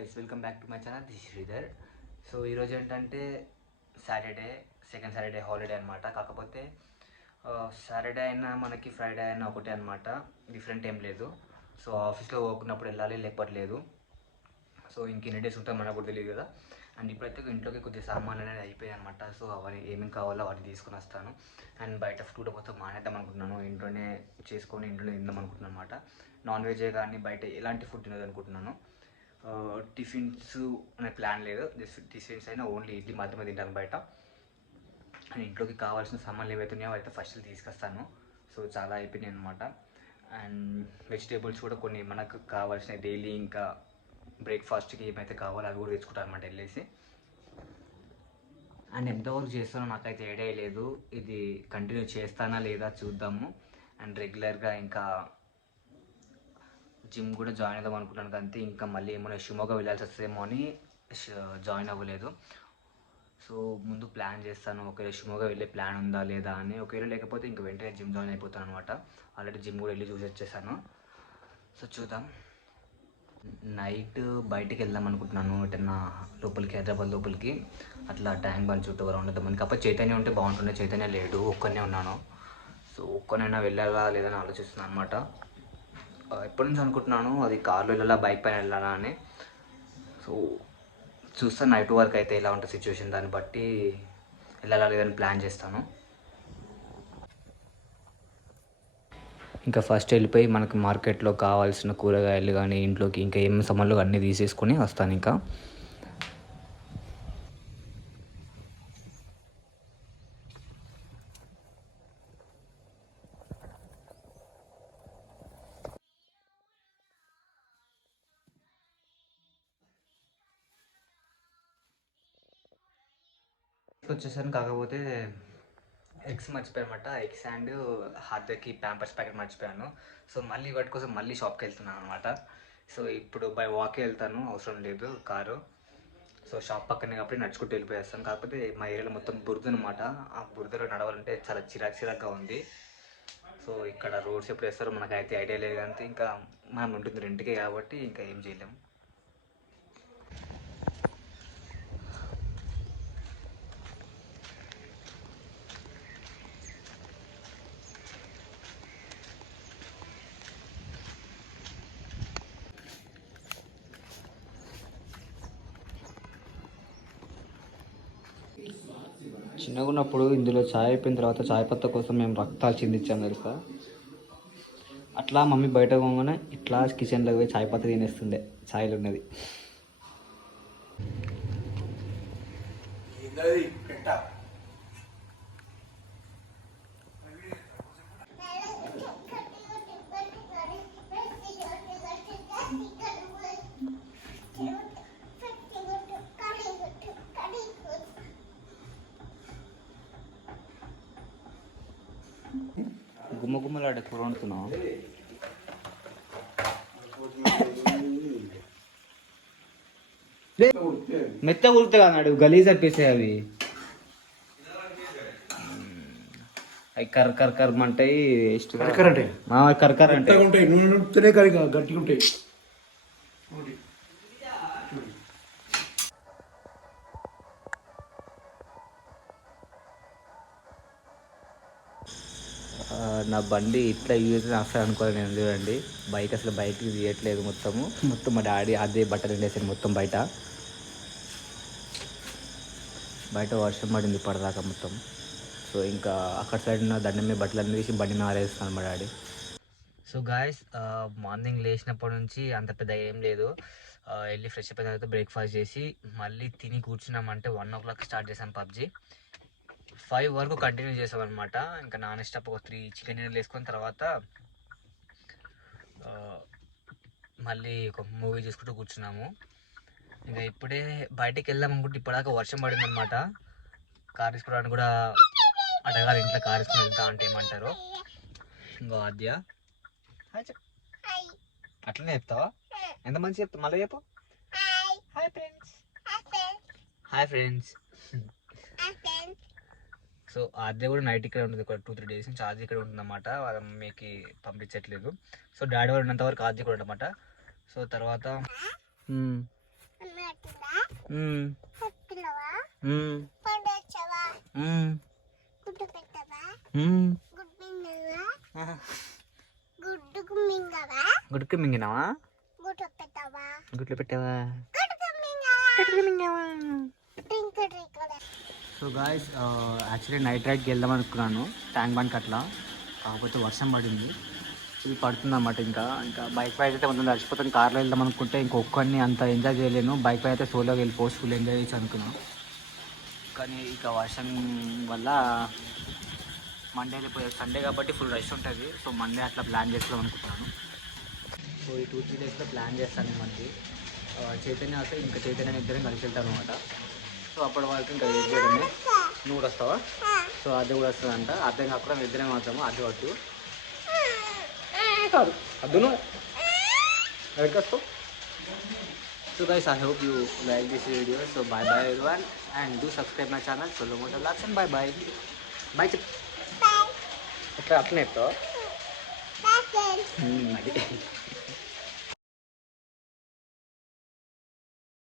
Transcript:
Guys, welcome back to my channel. This Sridhar. So ఈరోజు ఏంటంటే Saturday, second Saturday holiday అనమాట. కాకపోతే సాటర్డే అయినా మనకి ఫ్రైడే అయినా ఒకటే అనమాట, డిఫరెంట్ ఏం లేదు. సో ఆఫీస్లో పోకున్నప్పుడు వెళ్ళాలి, లేకపోతే లేదు. సో ఇంకెన్ని డేస్ ఉంటాం మనకు కూడా తెలియదు కదా. అండ్ ఇప్పుడైతే ఇంట్లోకి కొద్దిగా సామాన్లు అనేది అయిపోయాయి అనమాట. సో అవన్నీ ఏమేమి కావాలో వాటిని తీసుకొని వస్తాను. అండ్ బయట ఫుడ్ మొత్తం మానేద్దాం అనుకుంటున్నాను, ఇంట్లోనే చేసుకొని ఇంట్లోనే తిందాం అనుకుంటున్నాను అనమాట. నాన్ వెజే కానీ బయట ఎలాంటి ఫుడ్ తినదు అనుకుంటున్నాను. టిఫిన్స్ అనే ప్లాన్ లేదు, జస్ట్ టిఫిన్స్ అయినా ఓన్లీ ఇడ్లీ మాత్రమే తింటాను బయట. అండ్ ఇంట్లోకి కావాల్సిన సామాన్లు ఏవైతే ఉన్నాయో అయితే ఫస్ట్ తీసుకొస్తాను. సో చాలా అయిపోయినాయి అనమాట. అండ్ వెజిటేబుల్స్ కూడా కొన్ని మనకు కావాల్సిన డైలీ ఇంకా బ్రేక్ఫాస్ట్కి ఏమైతే కావాలో అవి కూడా తెచ్చుకుంటాను అనమాట వెళ్ళేసి. అండ్ ఎంతవరకు చేస్తానో నాకైతే ఐడియా లేదు, ఇది కంటిన్యూ చేస్తానా లేదా చూద్దాము. అండ్ రెగ్యులర్గా ఇంకా జిమ్ కూడా జాయిన్ అవుదాం అనుకుంటాను, అంతే. ఇంకా మళ్ళీ ఏమైనా షిమోగా వెళ్ళాల్సి వస్తుందేమో అని జాయిన్ అవ్వలేదు. సో ముందు ప్లాన్ చేస్తాను, ఒకవేళ షిమోగా వెళ్ళే ప్లాన్ ఉందా లేదా అని. ఒకవేళ లేకపోతే ఇంక వెంటనే జిమ్ జాయిన్ అయిపోతాను అనమాట. ఆల్రెడీ జిమ్ కూడా వెళ్ళి చూసి వచ్చేసాను. సో చూద్దాం. నైట్ బయటికి వెళ్దాం అనుకుంటున్నాను, ఎటన్నా లోపలికి, హైదరాబాద్ లోపలికి, అట్లా ట్యాంక్ బండ్ చుట్టూ వరకు ఉండదు మనకి. కాకపోతే చైతన్య ఉంటే బాగుంటుండే, చైతన్య లేడు, ఒక్కనే ఉన్నాను. సో ఒక్కనైనా వెళ్ళాలా లేదని ఆలోచిస్తున్నాను అనమాట. ఎప్పటి నుంచి అనుకుంటున్నాను, అది కార్లో వెళ్ళాలా బైక్ పైన వెళ్ళాలా అని. సో చూస్తాను నైట్ వరకు అయితే ఎలా ఉంటుంది సిచ్యువేషన్, దాన్ని బట్టి వెళ్ళాలా లేదని ప్లాన్ చేస్తాను. ఇంకా ఫస్ట్ వెళ్ళిపోయి మనకు మార్కెట్లో కావాల్సిన కూరగాయలు కానీ ఇంట్లోకి ఇంకా ఏం సామాన్లు అన్నీ తీసేసుకొని వస్తాను. ఇంకా వచ్చేసాను. కాకపోతే ఎగ్స్ మర్చిపోయానమాట, ఎగ్స్ అండ్ హార్దర్కి ప్యాంపర్స్ ప్యాకెట్ మర్చిపోయాను. సో మళ్ళీ వాటి కోసం మళ్ళీ షాప్కి వెళ్తున్నాను అనమాట. సో ఇప్పుడు బై వాకే వెళ్తాను, అవసరం లేదు కారు. సో షాప్ పక్కనే కాబట్టి నడుచుకుంటూ వెళ్ళిపోయేస్తాను. కాకపోతే మా ఏరియాలో మొత్తం బురద అనమాట. ఆ బురదలో నడవాలంటే చాలా చిరాకుగా ఉంది. సో ఇక్కడ రోడ్స్ ఎప్పుడు వేస్తారో మనకైతే ఐడియా లేదు, కానీ ఇంకా మనం ఉంటుంది రెంట్కే కాబట్టి ఇంకా ఏం చేయలేము. చిన్నగా ఉన్నప్పుడు ఇందులో చాయ్ అయిపోయిన తర్వాత చాయ్ పత్తా కోసం మేము రక్తాలు చిందించాము తెలుసా. అట్లా మమ్మీ బయట పోగానే ఇట్లా కిచెన్లోకి పోయి చాయ్ పత్తా తినేస్తుండే, ఛాయ్లు ఉన్నది. గుమ్మలాడే కూర వండుతున్నావు, మెత్త ఉడుతాయి అన్నాడు, గలీజ్ అనిపిస్తాయి అవి. అవి కర్ అంటాయి, కర్కర్ అంటే గట్టిగా ఉంటాయి. నా బండి ఇట్లా యూజ్ అసలు అనుకోవాలి నేను. చూడండి బైక్ అసలు బయటికి తీయట్లేదు, మొత్తం మా డాడీ అదే బట్టలు ఎండేసాను మొత్తం బయట. వర్షం పడింది ఇప్పటిదాకా మొత్తం. సో ఇంకా అక్కడ సైడ్ ఉన్న దండం మీద బట్టలు అన్నీ తీసి బండిని ఆరేస్తాను మా డాడీ. సో గాయస్, మార్నింగ్ లేచినప్పటి నుంచి అంత పెద్ద ఏం లేదు. వెళ్ళి ఫ్రెష్ అయిపోయిన తర్వాత బ్రేక్ఫాస్ట్ చేసి మళ్ళీ తిని కూర్చున్నామంటే 1 o'clock స్టార్ట్ చేసాం పబ్జీ. 5 వరకు కంటిన్యూ చేసాం అనమాట. ఇంకా నాన్ స్టాప్ ఒక 3 చికెన్ డిన్నర్లు వేసుకున్న తర్వాత మళ్ళీ ఒక మూవీ చూసుకుంటూ కూర్చున్నాము. ఇంకా ఇప్పుడే బయటికి వెళ్దాం అనుకుంటే ఇప్పటిదాకా వర్షం పడింది అనమాట. కార్ తీసుకోవడానికి కూడా అడగాలి, ఇంట్లో కార్ తీసుకుని వెళ్తా అంటే ఏమంటారు. ఇంకో ఆద్య అట్లనే చెప్తావా, ఎంత మంచి చెప్తా, మళ్ళీ చెప్పు. Hi friends. Hi friends. So Aadya కూడా నైట్ ఇక్కడ ఉంటుంది, ఒక 2-3 days నుంచి ఆద్య ఇక్కడ ఉంటుంది అన్నమాట. వాళ్ళ మమ్మీకి పంపించట్లేదు. సో డాడీ వాళ్ళు ఉన్నంత వరకు ఆద్య కూడా ఉండమాట. సో తర్వాత మ్మ్. మ్మ్. మ్మ్. మ్మ్. ఆహా. గుడ్డుకు మింగినావా? గుడ్లు పెట్టావా? గుడ్లు మింగావా? సో గాయస్ యాక్చువల్లీ నైట్ రైడ్కి వెళ్దాం అనుకున్నాను ట్యాంక్ బండ్కి అట్లా. కాకపోతే వర్షం పడింది. ఇది పడుతుంది అన్నమాట. ఇంకా ఇంకా బైక్ పై అయితే మొత్తం తడిచిపోతుంది. కార్లో వెళ్దాం అనుకుంటే ఇంకొక్కరిని అంత ఎంజాయ్ చేయలేను. బైక్ పై అయితే సోలోకి వెళ్ళిపోవచ్చు, ఫుల్ ఎంజాయ్ చేయొచ్చు అనుకున్నాను. కానీ ఇక వర్షం వల్ల మండే రేపు సండే కాబట్టి ఫుల్ రష్ ఉంటుంది. సో మండే అట్లా ప్లాన్ చేస్తాం అనుకుంటున్నాను. సో ఈ 2-3 డేస్లో ప్లాన్ చేస్తాను మనకి. చైతన్య వస్తే ఇంకా చైతన్య ఇద్దరం కలిసి వెళ్తాను అనమాట. సో అప్పటి వరకు ఇంకా వెయిట్ చేయడమే. నువ్వు కూడా వస్తావా? సో అది కూడా వస్తుందంట. అర్థం కాకుండా మేము ఇద్దరం అవుతాము. అది వద్దు కాదు అద్దును ఎక్కడికి వస్తావు? So guys, I hope you like this video. So bye bye everyone and do subscribe my channel Solo Moto Vlogs and bye bye. Bye chip. Bye. అట్లా అట్లనే చెప్తావా? అది